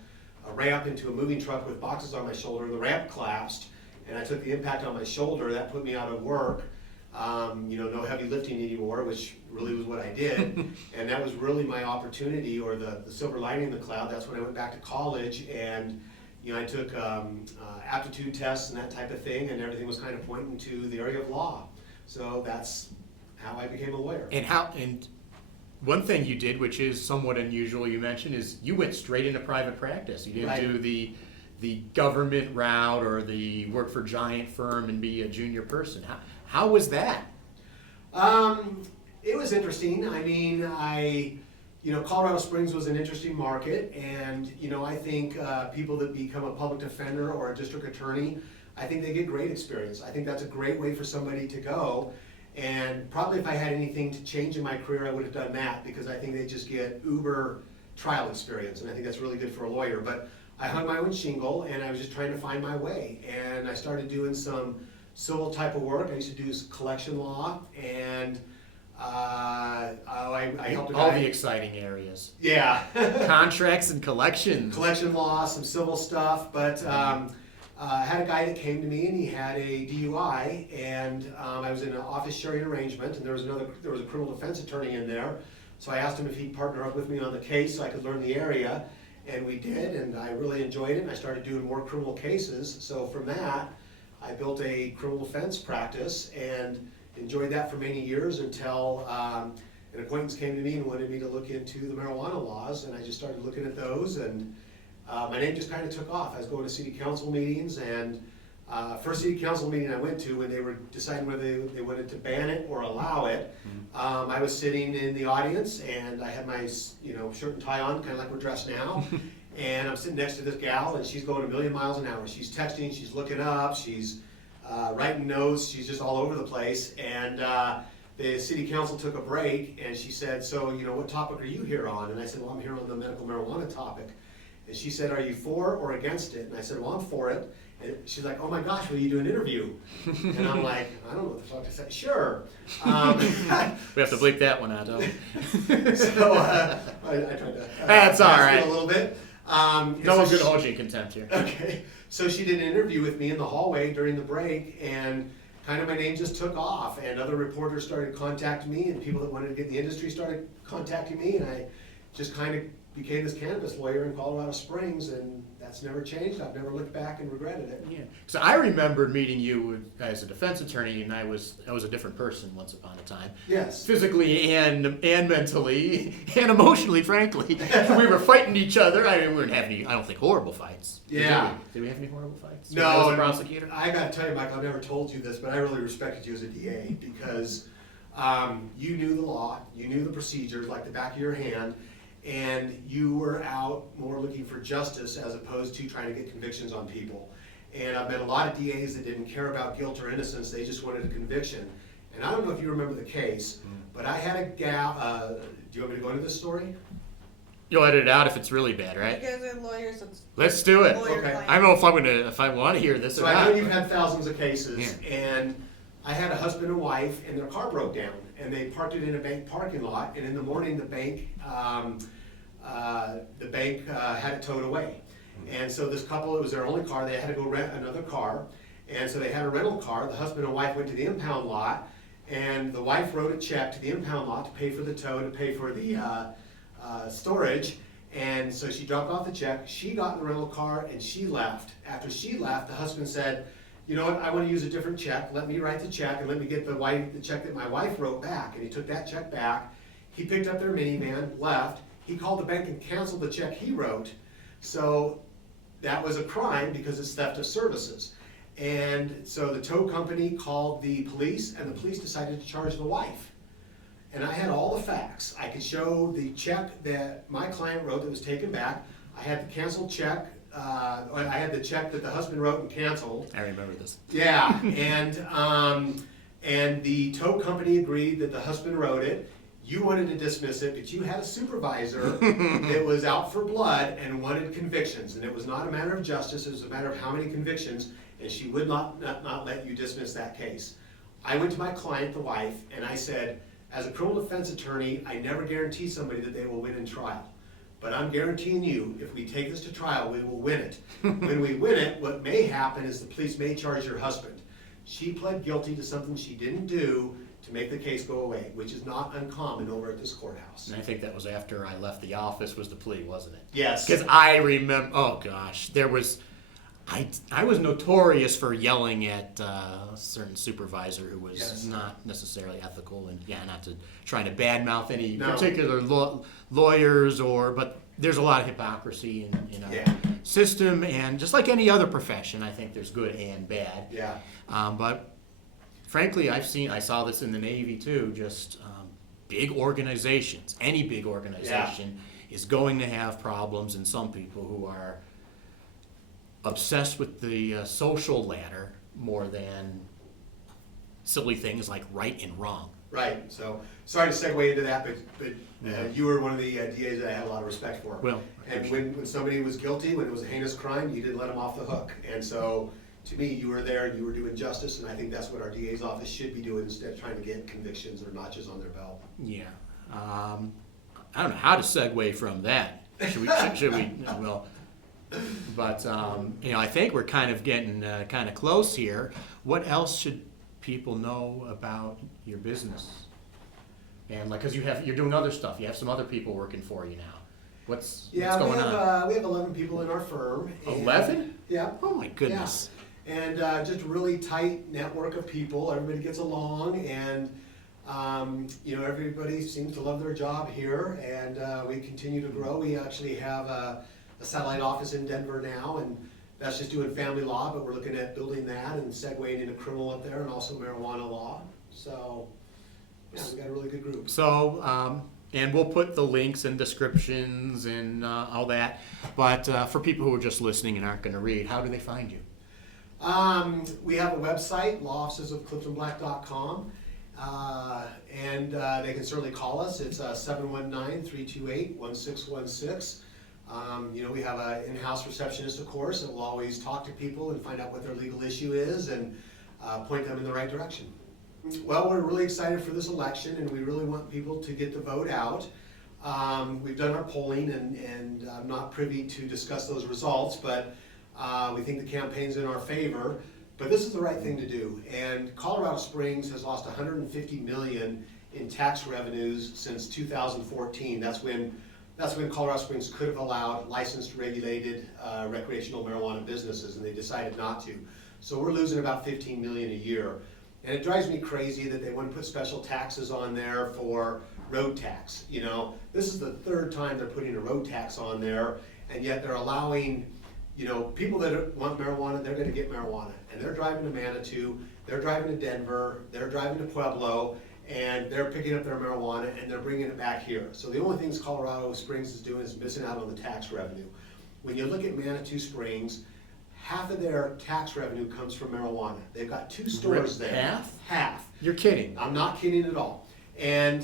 ramp into a moving truck with boxes on my shoulder. The ramp collapsed, and I took the impact on my shoulder. That put me out of work. No heavy lifting anymore, which really was what I did. And that was really my opportunity, or the silver lining in the cloud. That's when I went back to college, and I took aptitude tests and that type of thing, and everything was kind of pointing to the area of law. So that's how I became a lawyer. And one thing you did, which is somewhat unusual, you mentioned, is you went straight into private practice. You didn't do the government route or the work for giant firm and be a junior person. How was that? It was interesting. I mean, Colorado Springs was an interesting market, and I think people that become a public defender or a district attorney, I think they get great experience. I think that's a great way for somebody to go. And probably if I had anything to change in my career, I would have done that, because I think they just get uber trial experience, and I think that's really good for a lawyer. But I hung my own shingle, and I was just trying to find my way. And I started doing some civil type of work. I used to do collection law, and I helped a guy. All the exciting areas. Yeah. Contracts and collections. Collection law, some civil stuff, but I had a guy that came to me, and he had a DUI, and I was in an office sharing arrangement, and there was a criminal defense attorney in there. So I asked him if he'd partner up with me on the case so I could learn the area, and we did, and I really enjoyed it, and I started doing more criminal cases. So from that, I built a criminal defense practice and enjoyed that for many years, until an acquaintance came to me and wanted me to look into the marijuana laws, and I just started looking at those, and my name just kind of took off. I was going to city council meetings, and first city council meeting I went to, when they were deciding whether they wanted to ban it or allow it, I was sitting in the audience, and I had my shirt and tie on, kind of like we're dressed now. And I'm sitting next to this gal, and she's going a million miles an hour. She's texting, she's looking up, she's writing notes, she's just all over the place. And the city council took a break, and she said, so, what topic are you here on? And I said, well, I'm here on the medical marijuana topic. And she said, are you for or against it? And I said, well, I'm for it. And she's like, oh my gosh, will you do an interview? And I'm like, I don't know what the fuck to say. Sure. We have to bleep that one out, don't we? So I tried to That's all right. a little bit. No one's going to hold you in contempt here. Okay. So she did an interview with me in the hallway during the break, and kind of my name just took off, and other reporters started contacting me, and people that wanted to get in the industry started contacting me, and I just kind of became this cannabis lawyer in Colorado Springs, and that's never changed. I've never looked back and regretted it. Yeah. So I remembered meeting you as a defense attorney, and I was a different person once upon a time. Yes. Physically and mentally and emotionally, frankly. We were fighting each other. I mean, we weren't having any, I don't think, horrible fights. Yeah. Did we have any horrible fights? No. When I was a prosecutor? I got to tell you, Mike, I've never told you this, but I really respected you as a DA because you knew the law, you knew the procedures like the back of your hand, and you were out more looking for justice as opposed to trying to get convictions on people. And I've met a lot of DAs that didn't care about guilt or innocence, they just wanted a conviction. And I don't know if you remember the case, but I had a gal, do you want me to go into this story? You'll edit it out if it's really bad, right? You guys are lawyers. Let's do it. Lawyer Okay. client. I don't know if I want to hear this So or I not. know you've had thousands of cases, and I had a husband and wife, and their car broke down, and they parked it in a bank parking lot, and in the morning, the bank had it towed away. And so this couple, it was their only car, they had to go rent another car, and so they had a rental car. The husband and wife went to the impound lot, and the wife wrote a check to the impound lot to pay for the tow, to pay for the storage. And so she dropped off the check, she got in the rental car, and she left. After she left, the husband said, you know what, I want to use a different check, let me write the check, and let me get the check that my wife wrote back. And he took that check back, he picked up their minivan, left, he called the bank and canceled the check he wrote. So that was a crime because it's theft of services. And so the tow company called the police, and the police decided to charge the wife. And I had all the facts. I could show the check that my client wrote that was taken back. I had the canceled check. I had the check that the husband wrote and canceled. I remember this. Yeah, and the tow company agreed that the husband wrote it. You wanted to dismiss it, but you had a supervisor that was out for blood and wanted convictions. And it was not a matter of justice, it was a matter of how many convictions, and she would not let you dismiss that case. I went to my client, the wife, and I said, as a criminal defense attorney, I never guarantee somebody that they will win in trial. But I'm guaranteeing you, if we take this to trial, we will win it. When we win it, what may happen is the police may charge your husband. She pled guilty to something she didn't do to make the case go away, which is not uncommon over at this courthouse. And I think that was after I left the office was the plea, wasn't it? Yes. Because I remember, oh gosh, there was, I was notorious for yelling at a certain supervisor who was Yes. not necessarily ethical, and not to trying to badmouth any No. particular lawyers, but there's a lot of hypocrisy in our Yeah. system, and just like any other profession, I think there's good and bad. Yeah. But frankly, I saw this in the Navy too, just big organizations, any big organization is going to have problems, and some people who are obsessed with the social ladder more than silly things like right and wrong. Right, so, sorry to segue into that, but you were one of the DAs that I had a lot of respect for. Well, I And when somebody was guilty, when it was a heinous crime, you didn't let them off the hook. And so, to me, you were there and you were doing justice, and I think that's what our DA's office should be doing instead of trying to get convictions or notches on their belt. Yeah. I don't know how to segue from that. Should we? Well, but I think we're kind of getting kind of close here. What else should people know about your business? And because you're doing other stuff, you have some other people working for you now. What's going on? We have 11 people in our firm. and- 11? Yeah. Oh my goodness. And just a really tight network of people. Everybody gets along, and everybody seems to love their job here. And we continue to grow. We actually have a satellite office in Denver now, and that's just doing family law. But we're looking at building that and segueing into criminal up there, and also marijuana law. So yeah, we got a really good group. So, and we'll put the links and descriptions and all that. But for people who are just listening and aren't going to read, how do they find you? We have a website, lawofficesofcliftonblack.com, and they can certainly call us. It's 719-328-1616. We have an in-house receptionist, of course, that will always talk to people and find out what their legal issue is and point them in the right direction. Well, we're really excited for this election, and we really want people to get the vote out. We've done our polling, and I'm not privy to discuss those results, but we think the campaign's in our favor. But this is the right thing to do. And Colorado Springs has lost 150 million in tax revenues since 2014. That's when Colorado Springs could have allowed licensed, regulated recreational marijuana businesses, and they decided not to. So we're losing about 15 million a year. And it drives me crazy that they wouldn't put special taxes on there for road tax. You know, this is the third time they're putting a road tax on there, and yet they're allowing, you know, people that want marijuana, they're gonna get marijuana. And they're driving to Manitou, they're driving to Denver, they're driving to Pueblo, and they're picking up their marijuana and they're bringing it back here. So the only things Colorado Springs is doing is missing out on the tax revenue. When you look at Manitou Springs, half of their tax revenue comes from marijuana. They've got 2 stores there. Half? Half. You're kidding. I'm not kidding at all. And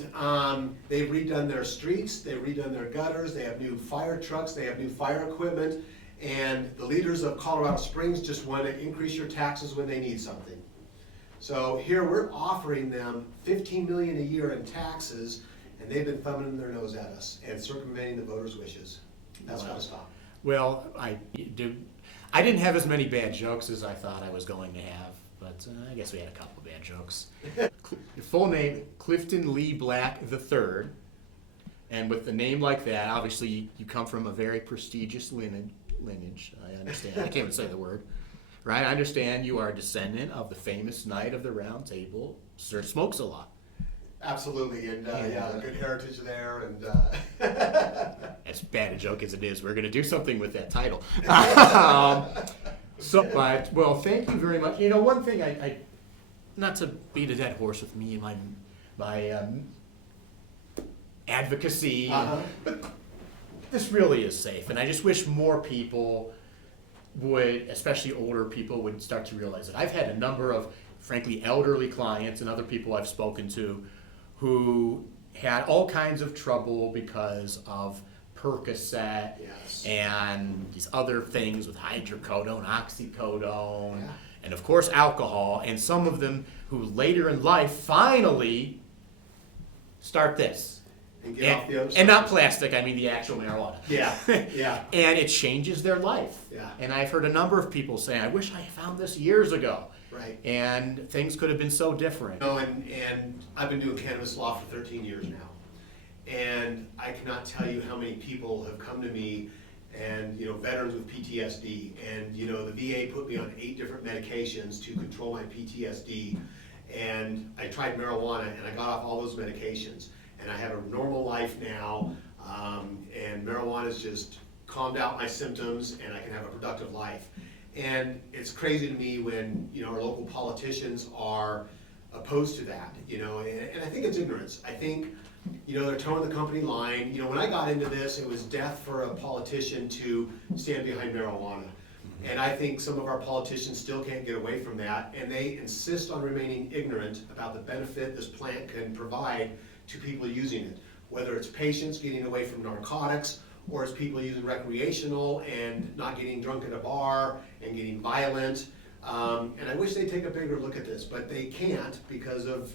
they've redone their streets, they've redone their gutters, they have new fire trucks, they have new fire equipment, and the leaders of Colorado Springs just want to increase your taxes when they need something. So here we're offering them 15 million a year in taxes, and they've been thumbing their nose at us and circumventing the voters' wishes. That's got to stop. Well, I didn't have as many bad jokes as I thought I was going to have, but I guess we had a couple of bad jokes. Your full name, Clifton Lee Black III, and with a name like that, obviously you come from a very prestigious lineage. I understand. I can't even say the word. Right? I understand you are a descendant of the famous Knight of the Round Table, Sir Smokes-a-Lot. Absolutely, and yeah, good heritage there, and As bad a joke as it is, we're going to do something with that title. But thank you very much. You know, one thing I not to beat a dead horse with me and my advocacy, but this really is safe, and I just wish more people would, especially older people, would start to realize it. I've had a number of, frankly, elderly clients and other people I've spoken to who had all kinds of trouble because of Percocet and these other things with hydrocodone, oxycodone, and of course alcohol, and some of them who later in life finally start this. and get off the other side. And not plastic, I mean the actual marijuana. Yeah, yeah. And it changes their life. Yeah. And I've heard a number of people say, I wish I found this years ago. Right. And things could have been so different. No, and I've been doing cannabis law for 13 years now. And I cannot tell you how many people have come to me and, veterans with PTSD. And, the VA put me on 8 different medications to control my PTSD. And I tried marijuana and I got off all those medications. And I have a normal life now. And marijuana's just calmed out my symptoms and I can have a productive life. And it's crazy to me when, our local politicians are opposed to that, and I think it's ignorance. I think, they're towing the company line. When I got into this, it was death for a politician to stand behind marijuana. And I think some of our politicians still can't get away from that, and they insist on remaining ignorant about the benefit this plant can provide to people using it, whether it's patients getting away from narcotics, or it's people using recreational and not getting drunk at a bar and getting violent. And I wish they'd take a bigger look at this, but they can't because of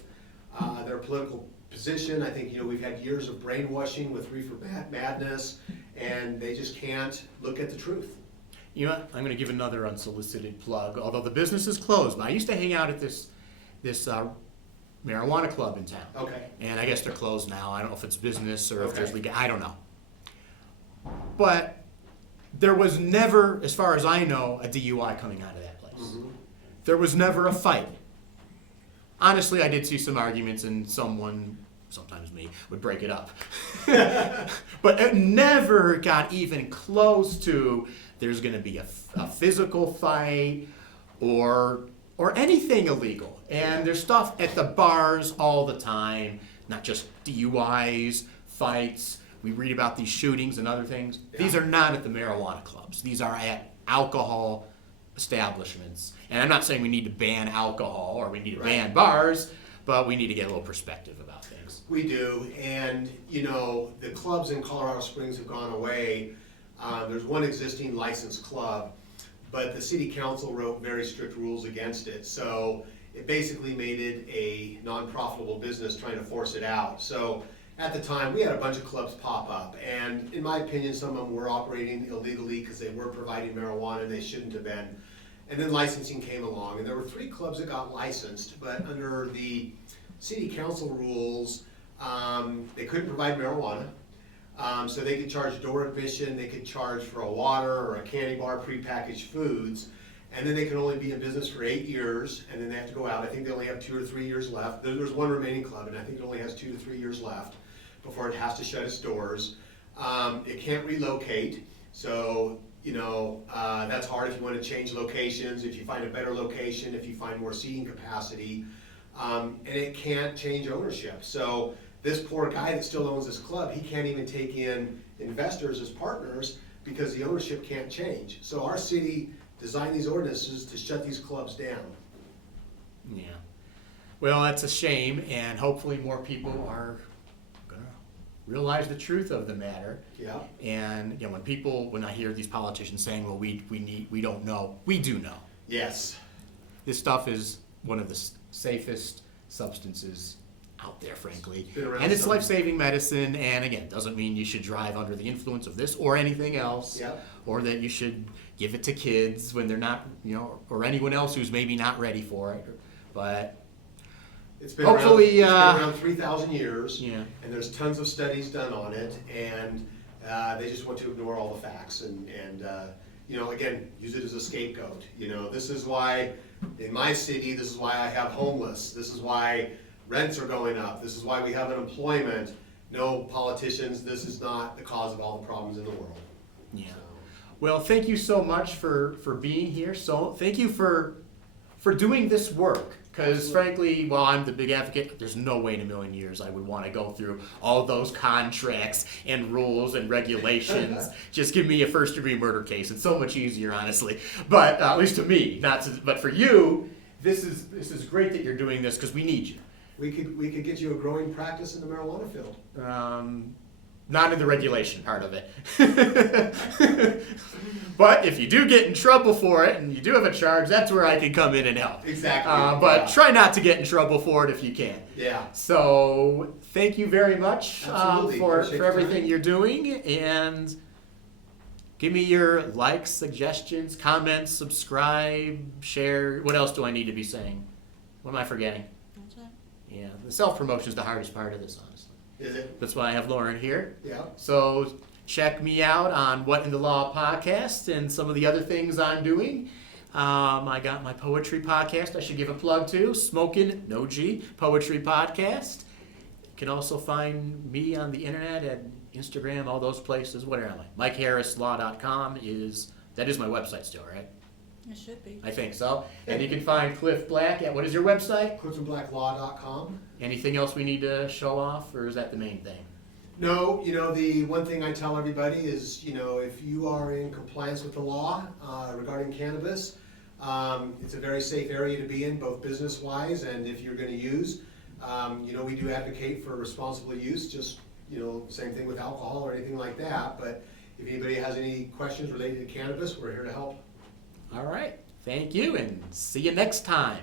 their political position. I think, we've had years of brainwashing with reefer madness, and they just can't look at the truth. You know what? I'm going to give another unsolicited plug, although the business is closed. But I used to hang out at this marijuana club in town. Okay. And I guess they're closed now. I don't know if it's business or if there's legal. I don't know. But there was never, as far as I know, a DUI coming out of that place. Mm-hmm. There was never a fight. Honestly, I did see some arguments and someone, sometimes me, would break it up. But it never got even close to there's going to be a physical fight or anything illegal. And there's stuff at the bars all the time, not just DUIs, fights. We read about these shootings and other things. Yeah. These are not at the marijuana clubs. These are at alcohol establishments. And I'm not saying we need to ban alcohol or we need to ban bars, but we need to get a little perspective about things. We do, and the clubs in Colorado Springs have gone away. There's one existing licensed club, but the city council wrote very strict rules against it. So it basically made it a non-profitable business trying to force it out. So at the time, we had a bunch of clubs pop up, and in my opinion, some of them were operating illegally because they were providing marijuana and they shouldn't have been. And then licensing came along, and there were 3 clubs that got licensed, but under the city council rules, they couldn't provide marijuana. So they could charge door admission, they could charge for a water or a candy bar, prepackaged foods, and then they can only be in business for 8 years, and then they have to go out. I think they only have 2 or 3 years left. There's one remaining club, and I think it only has 2 to 3 years left before it has to shut its doors. It can't relocate, so that's hard if you want to change locations, if you find a better location, if you find more seating capacity, and it can't change ownership. So this poor guy that still owns this club, he can't even take in investors as partners because the ownership can't change. So our city designed these ordinances to shut these clubs down. Yeah. Well, that's a shame, and hopefully more people are gonna realize the truth of the matter. Yeah. And when I hear these politicians saying, "Well, we don't know," we do know. Yes. This stuff is one of the safest substances out there, frankly. And it's life-saving medicine, and again, doesn't mean you should drive under the influence of this or anything else, Yep. or that you should give it to kids when they're not, or anyone else who's maybe not ready for it. But It's been hopefully, around 3,000 years, yeah. and there's tons of studies done on it, and they just want to ignore all the facts and again, use it as a scapegoat. This is why, in my city, this is why I have homeless. This is why rents are going up. This is why we have unemployment. No, politicians, this is not the cause of all the problems in the world. Yeah. So, Well, thank you so much for being here. So thank you for doing this work. Because frankly, while I'm the big advocate, there's no way in a million years I would want to go through all those contracts and rules and regulations. Just give me a first-degree murder case. It's so much easier, honestly. But at least to me, but for you, this is great that you're doing this because we need you. we could get you a growing practice in the marijuana field. Not in the regulation part of it. But if you do get in trouble for it and you do have a charge, that's where I can come in and help. Exactly. But Yeah. try not to get in trouble for it if you can. Yeah. So thank you very much Absolutely. for Appreciate your everything time. you're doing. And give me your likes, suggestions, comments, subscribe, share. What else do I need to be saying? What am I forgetting? That's it. Yeah, the self-promotion is the hardest part of this, honestly. Is it? That's why I have Lauren here. Yeah. So check me out on What in the Law podcast and some of the other things I'm doing. I got my poetry podcast I should give a plug to, Smokin' No G Poetry Podcast. You can also find me on the internet at Instagram, all those places. Where am I? MikeHarrisLaw.com is my website still, right? It should be. I think so. And you can find Cliff Black at, what is your website? CliftonBlackLaw.com. Anything else we need to show off, or is that the main thing? No, the one thing I tell everybody is, if you are in compliance with the law regarding cannabis, it's a very safe area to be in, both business-wise and if you're going to use. We do advocate for responsible use, just, same thing with alcohol or anything like that. But if anybody has any questions related to cannabis, we're here to help. All right. Thank you, and see you next time